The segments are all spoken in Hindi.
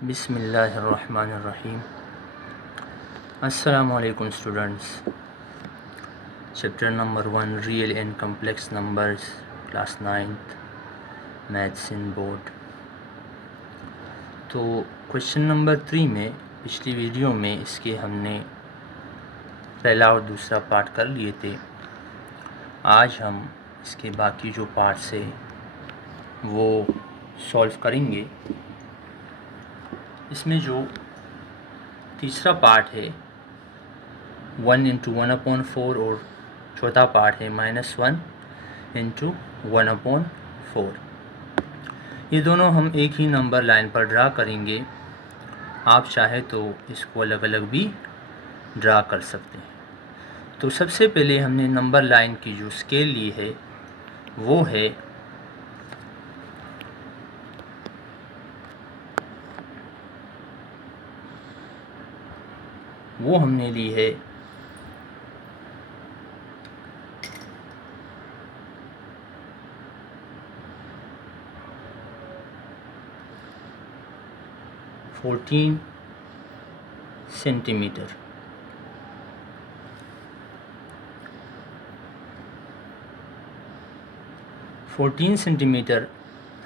बिस्मिल्लाहिर्रहमानिर्रहीम। अस्सलामु अलैकुम students. Chapter number 1 real and complex numbers, class 9th maths in board. तो क्वेश्चन नंबर 3 में पिछली वीडियो में इसके हमने पहला और दूसरा पार्ट कर लिए थे। आज हम इसके बाकी जो पार्ट्स है वो सॉल्व करेंगे। इसमें जो तीसरा पार्ट है 1 इंटू 1/4 और चौथा पार्ट है -1 इंटू 1/4। ये दोनों हम एक ही नंबर लाइन पर ड्रा करेंगे। आप चाहे तो इसको अलग अलग भी ड्रा कर सकते हैं। तो सबसे पहले हमने नंबर लाइन की जो स्केल ली है वो है हमने ली है 14 सेंटीमीटर।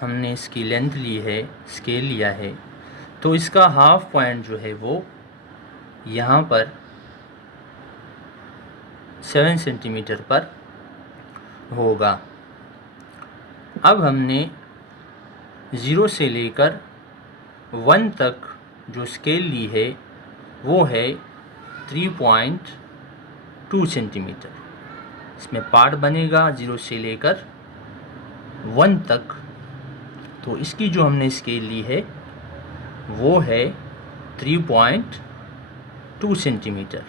हमने इसकी लेंथ ली है, स्केल लिया है। तो इसका हाफ पॉइंट जो है वो यहाँ पर 7 सेंटीमीटर पर होगा। अब हमने 0 से लेकर 1 तक जो स्केल ली है वो है 3.2 सेंटीमीटर। इसमें पार्ट बनेगा 0 से लेकर 1 तक। तो इसकी जो हमने स्केल ली है वो है 3.2 सेंटीमीटर।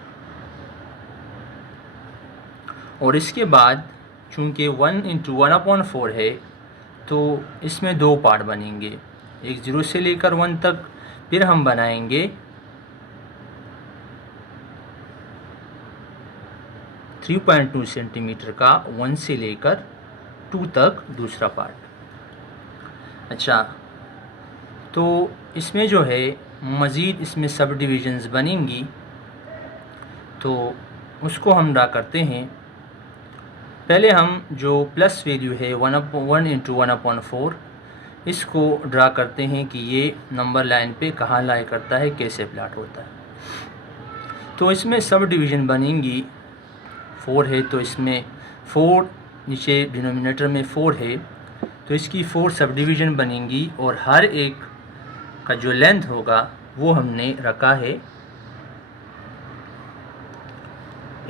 और इसके बाद चूँकि 1 इंटू 1/4 है तो इसमें दो पार्ट बनेंगे, एक 0 से लेकर 1 तक, फिर हम बनाएंगे 3.2 सेंटीमीटर का 1 से लेकर 2 तक दूसरा पार्ट। अच्छा, तो इसमें जो है मज़ीद इसमें सब डिविजन्स बनेंगी, तो उसको हम ड्रा करते हैं। पहले हम जो प्लस वैल्यू है 1 इंटू 1/4 इसको ड्रा करते हैं कि ये नंबर लाइन पे कहाँ लाई करता है, कैसे प्लाट होता है। तो इसमें सब डिवीज़न बनेंगी। 4 है तो इसमें 4 नीचे डिनोमिनेटर में 4 है तो इसकी 4 सब डिवीज़न बनेंगी। और हर एक का जो लेंथ होगा वो हमने रखा है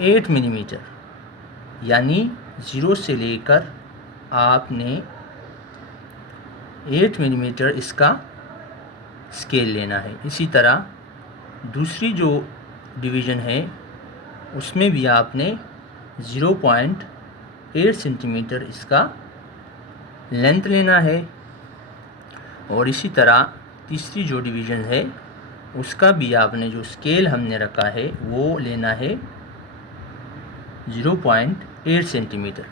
8 मिलीमीटर। यानी 0 से लेकर आपने 8 मिलीमीटर इसका स्केल लेना है। इसी तरह दूसरी जो डिवीज़न है उसमें भी आपने 0.8 सेंटीमीटर इसका लेंथ लेना है। और इसी तरह तीसरी जो डिवीज़न है उसका भी आपने जो स्केल हमने रखा है वो लेना है 0.8 सेंटीमीटर।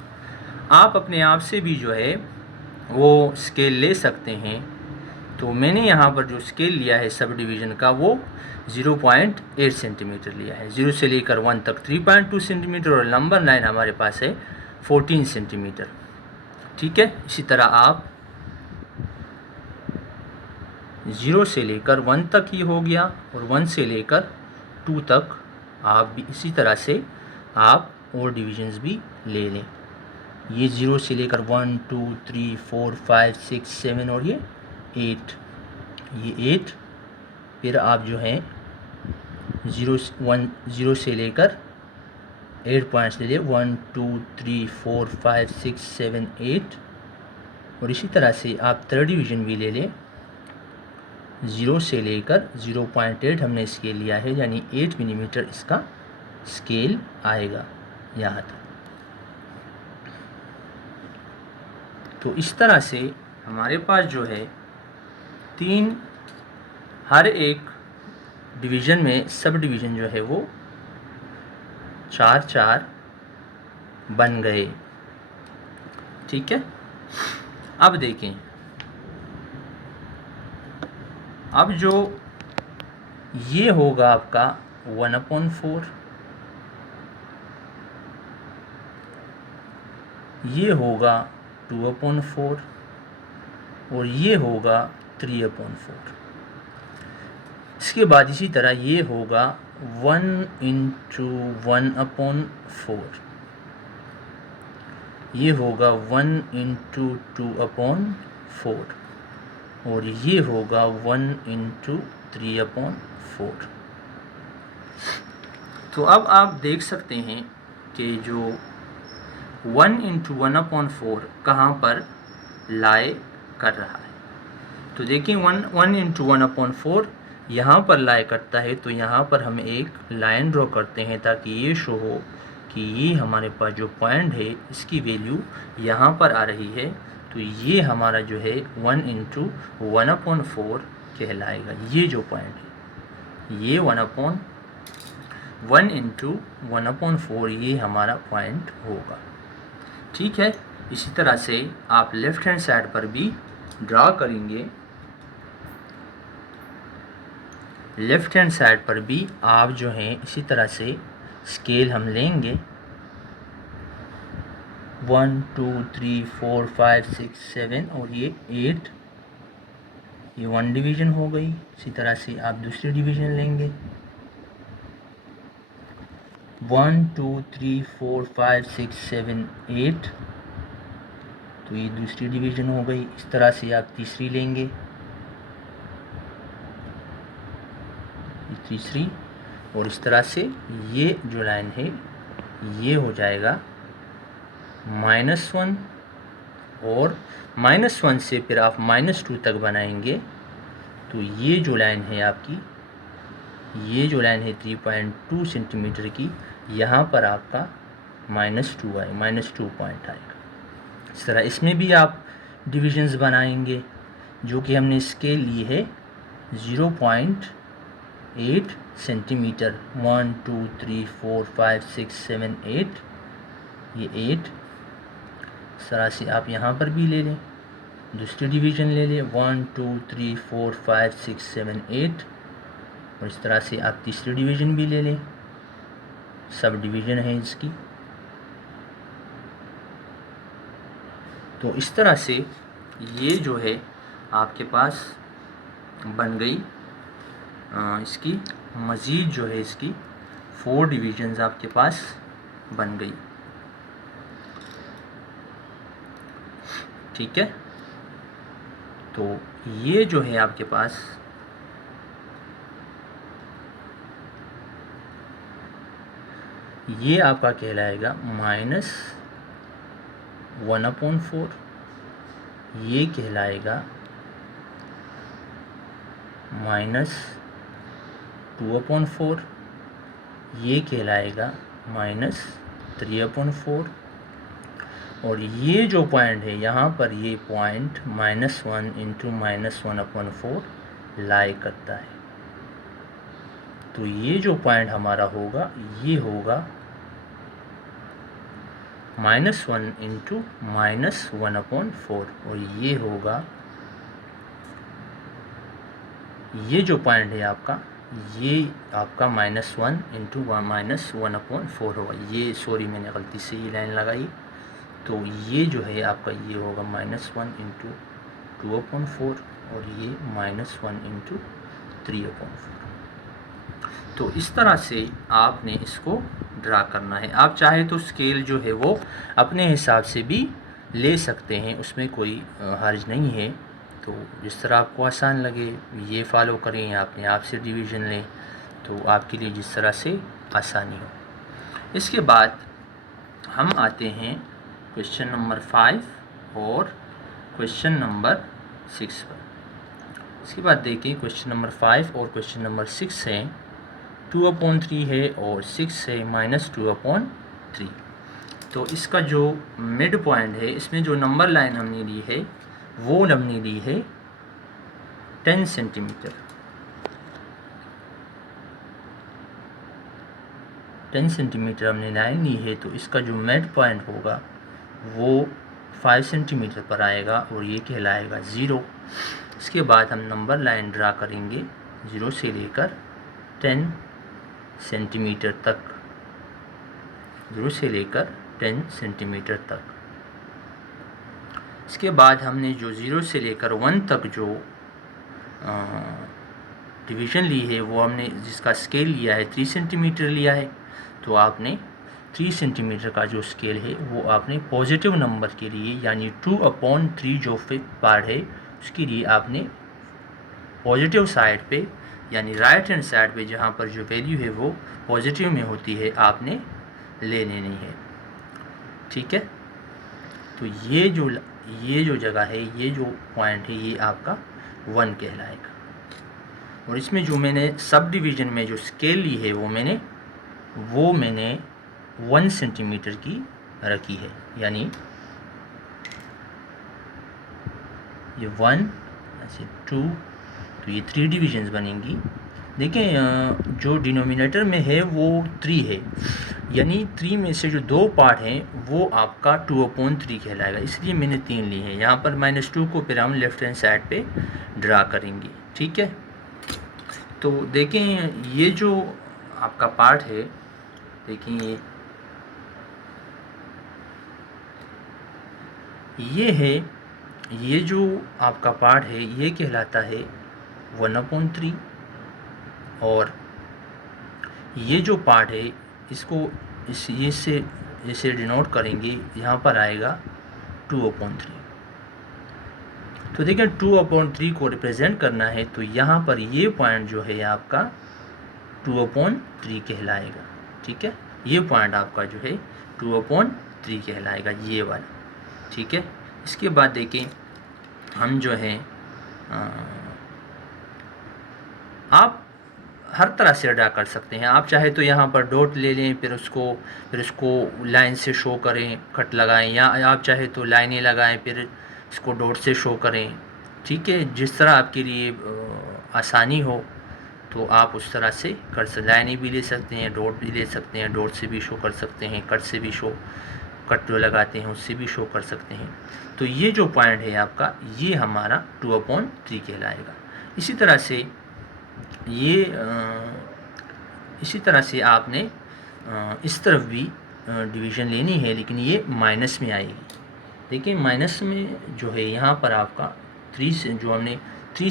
आप अपने आप से भी जो है वो स्केल ले सकते हैं। तो मैंने यहाँ पर जो स्केल लिया है सब डिवीज़न का वो 0.8 सेंटीमीटर लिया है। 0 से लेकर 1 तक 3.2 सेंटीमीटर और नंबर लाइन हमारे पास है 14 सेंटीमीटर। ठीक है, इसी तरह आप 0 से लेकर 1 तक ही हो गया और 1 से लेकर 2 तक आप भी इसी तरह से आप और डिविजन्स भी ले लें। ये 0 से लेकर 1 2 3 4 5 6 7 और ये 8, ये 8। फिर आप जो हैं 0 से लेकर 8 पॉइंट्स ले लें, 1 2 3 4 5 6 7 8। और इसी तरह से आप थर्ड डिवीज़न भी ले लें। 0 से लेकर 0.8 हमने स्केल लिया है, यानी 8 मिलीमीटर इसका स्केल आएगा यहाँ तक। तो इस तरह से हमारे पास जो है 3 हर एक डिवीज़न में सब डिवीज़न जो है वो 4 बन गए। ठीक है, अब देखें अब जो ये होगा आपका 1/4, ये होगा 2/4 और ये होगा 3/4। इसके बाद इसी तरह ये होगा 1 × 1/4, ये होगा 1 × 2/4 और ये होगा 1 × 3/4। तो अब आप देख सकते हैं कि जो 1 × 1/4 कहाँ पर लाए कर रहा है। तो देखिए 1 × 1/4 यहाँ पर लाए करता है, तो यहाँ पर हम एक लाइन ड्रॉ करते हैं ताकि ये शो हो कि ये हमारे पास जो पॉइंट है इसकी वैल्यू यहाँ पर आ रही है। तो ये हमारा जो है 1 × 1/4 कहलाएगा। ये जो पॉइंट है ये 1 × 1/4 ये हमारा पॉइंट होगा। ठीक है, इसी तरह से आप लेफ़्ट हैंड साइड पर भी ड्रा करेंगे। लेफ़्ट हैंड साइड पर भी आप जो हैं इसी तरह से स्केल हम लेंगे। 1 2 3 4 5 6 7 और ये 8, ये 1 डिवीज़न हो गई। इसी तरह से आप दूसरी डिवीज़न लेंगे 1 2 3 4 5 6 7 8, तो ये दूसरी डिवीज़न हो गई। इस तरह से आप तीसरी लेंगे, ये तीसरी, और इस तरह से ये जो लाइन है ये हो जाएगा -1 और -1 से फिर आप -2 तक बनाएंगे। तो ये जो लाइन है आपकी, ये जो लाइन है 3.2 सेंटीमीटर की, यहाँ पर आपका -2 आए, -2 पॉइंट आएगा। इस तरह इसमें भी आप डिविजन्स बनाएंगे जो कि हमने स्केल ली है 0.8 सेंटीमीटर। 1 2 3 4 5 6 7 8, ये 8। इस तरह से आप यहाँ पर भी ले लें, दूसरी डिवीज़न ले लें 1 2 3 4 5 6 7 8, और इस तरह से आप तीसरी डिवीज़न भी ले लें, सब डिवीज़न है इसकी। तो इस तरह से ये जो है आपके पास बन गई इसकी मज़ीद जो है इसकी 4 डिवीज़न्स आपके पास बन गई। ठीक है, तो ये जो है आपके पास ये आपका कहलाएगा -1/4, ये कहलाएगा -2/4, ये कहलाएगा -3/4, और ये जो पॉइंट है यहाँ पर ये पॉइंट -1 × -1/4 लाई करता है। तो ये जो पॉइंट हमारा होगा ये होगा -1 × -1/4, और ये होगा, ये जो पॉइंट है आपका ये आपका -1 × -1/4 होगा। ये सॉरी मैंने गलती से ये लाइन लगाई। तो ये जो है आपका ये होगा -1 × 2/4 और ये -1 × 3/4। तो इस तरह से आपने इसको ड्रा करना है। आप चाहे तो स्केल जो है वो अपने हिसाब से भी ले सकते हैं, उसमें कोई हर्ज नहीं है। तो जिस तरह आपको आसान लगे ये फ़ॉलो करें या अपने आप से डिवीज़न लें, तो आपके लिए जिस तरह से आसानी हो। इसके बाद हम आते हैं क्वेश्चन नंबर 5 और क्वेश्चन नंबर 6 पर। इसके बाद देखिए क्वेश्चन नंबर 5 और क्वेश्चन नंबर 6 है 2/3 है और 6 है -2/3। तो इसका जो मिड पॉइंट है, इसमें जो नंबर लाइन हमने ली है वो हमने ली है 10 सेंटीमीटर। 10 सेंटीमीटर हमने लाइन ली है, तो इसका जो मिड पॉइंट होगा वो 5 सेंटीमीटर पर आएगा और ये कहलाएगा 0। इसके बाद हम नंबर लाइन ड्रा करेंगे 0 से लेकर 10 सेंटीमीटर तक, 0 से लेकर 10 सेंटीमीटर तक। इसके बाद हमने जो 0 से लेकर 1 तक जो डिवीज़न ली है वो हमने जिसका स्केल लिया है 3 सेंटीमीटर लिया है। तो आपने 3 सेंटीमीटर का जो स्केल है वो आपने पॉजिटिव नंबर के लिए यानी 2/3 जो फिफ्थ पार्ट है उसके लिए आपने पॉजिटिव साइड पे यानी राइट हैंड साइड पे जहाँ पर जो वैल्यू है वो पॉजिटिव में होती है आपने ले लेनी है। ठीक है, तो ये जो जगह है, ये जो पॉइंट है, ये आपका 1 कहलाएगा। और इसमें जो मैंने सब डिवीज़न में जो स्केल ली है वो मैंने 1 सेंटीमीटर की रखी है, यानी ये 1 ऐसे 2, तो ये 3 डिवीजन्स बनेंगी। देखें जो डिनोमिनेटर में है वो 3 है, यानी 3 में से जो 2 पार्ट हैं वो आपका 2/3 कहलाएगा, इसलिए मैंने 3 ली है। यहाँ पर -2 को फिर हम लेफ्ट हैंड साइड पे ड्रा करेंगे। ठीक है, तो देखें ये जो आपका पार्ट है, देखें ये है, ये जो आपका पार्ट है ये कहलाता है 1/3, और ये जो पार्ट है इसको ये से जैसे डिनोट करेंगे, यहाँ पर आएगा 2/3। तो देखिए 2/3 को रिप्रेजेंट करना है तो यहाँ पर ये पॉइंट जो है आपका 2/3 कहलाएगा। ठीक है, ये पॉइंट आपका जो है 2/3 कहलाएगा, ये वाला। ठीक है, इसके बाद देखें हम जो है आप हर तरह से ड्रा कर सकते हैं। आप चाहे तो यहाँ पर डॉट ले लें, फिर उसको लाइन से शो करें, कट लगाएं, या आप चाहे तो लाइनें लगाएं फिर इसको डॉट से शो करें। ठीक है, जिस तरह आपके लिए आसानी हो तो आप उस तरह से कर सकते। लाइनें भी ले सकते हैं, डॉट भी ले सकते हैं, डॉट से भी शो कर सकते हैं, कट से भी शो, कट जो लगाते हैं उससे भी शो कर सकते हैं। तो ये जो पॉइंट है आपका, ये हमारा 2/3 कहलाएगा। इसी तरह से आपने इस तरफ भी डिवीज़न लेनी है, लेकिन ये माइनस में आएगी। देखिए माइनस में जो है यहाँ पर आपका 3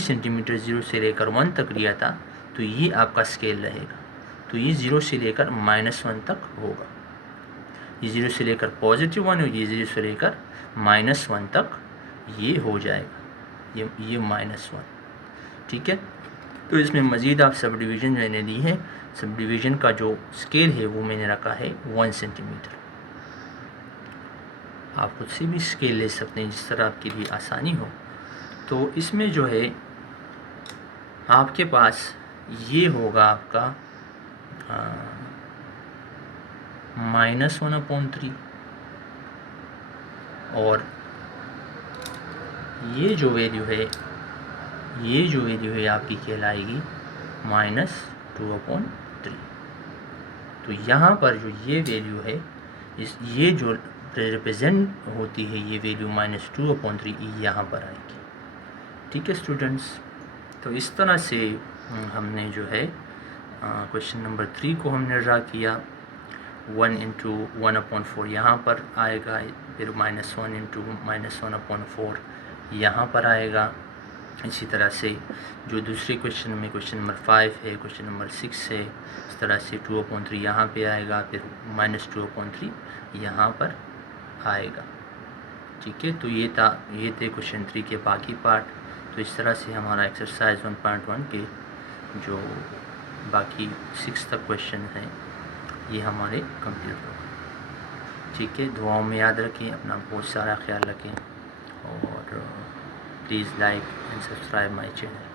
सेंटीमीटर 0 से लेकर 1 तक लिया था, तो ये आपका स्केल रहेगा। तो ये 0 से लेकर -1 तक होगा, ये 0 से लेकर +1 और ये 0 से लेकर -1 तक ये हो जाएगा, ये -1। ठीक है, तो इसमें मज़ीद आप सब डिवीज़न मैंने ली है, सब डिवीज़न का जो स्केल है वो मैंने रखा है 1 सेंटीमीटर। आप खुद से भी स्केल ले सकते हैं जिस तरह आपके लिए आसानी हो। तो इसमें जो है आपके पास ये होगा आपका -1/3, और ये जो वैल्यू है आपकी कहलाएगी -2/3। तो यहाँ पर जो ये वैल्यू है, ये जो रिप्रेजेंट होती है ये वैल्यू -2/3 यहाँ पर आएगी। ठीक है स्टूडेंट्स, तो इस तरह से हमने जो है क्वेश्चन नंबर 3 को हमने ड्रा किया। 1 × 1/4 यहाँ पर आएगा, फिर -1 × -1/4 यहाँ पर आएगा। इसी तरह से जो दूसरे क्वेश्चन में क्वेश्चन नंबर 5 है, क्वेश्चन नंबर 6 है, इस तरह से 2/3 यहाँ पे आएगा, फिर -2/3 यहाँ पर आएगा। ठीक है, तो ये थे क्वेश्चन 3 के बाकी पार्ट। तो इस तरह से हमारा एक्सरसाइज 1.1 के जो बाकी 6 तक क्वेश्चन हैं ये हमारे कंप्लीट हो गए। ठीक है, दुआओं में याद रखें, अपना बहुत सारा ख्याल रखें, और please like and subscribe my channel.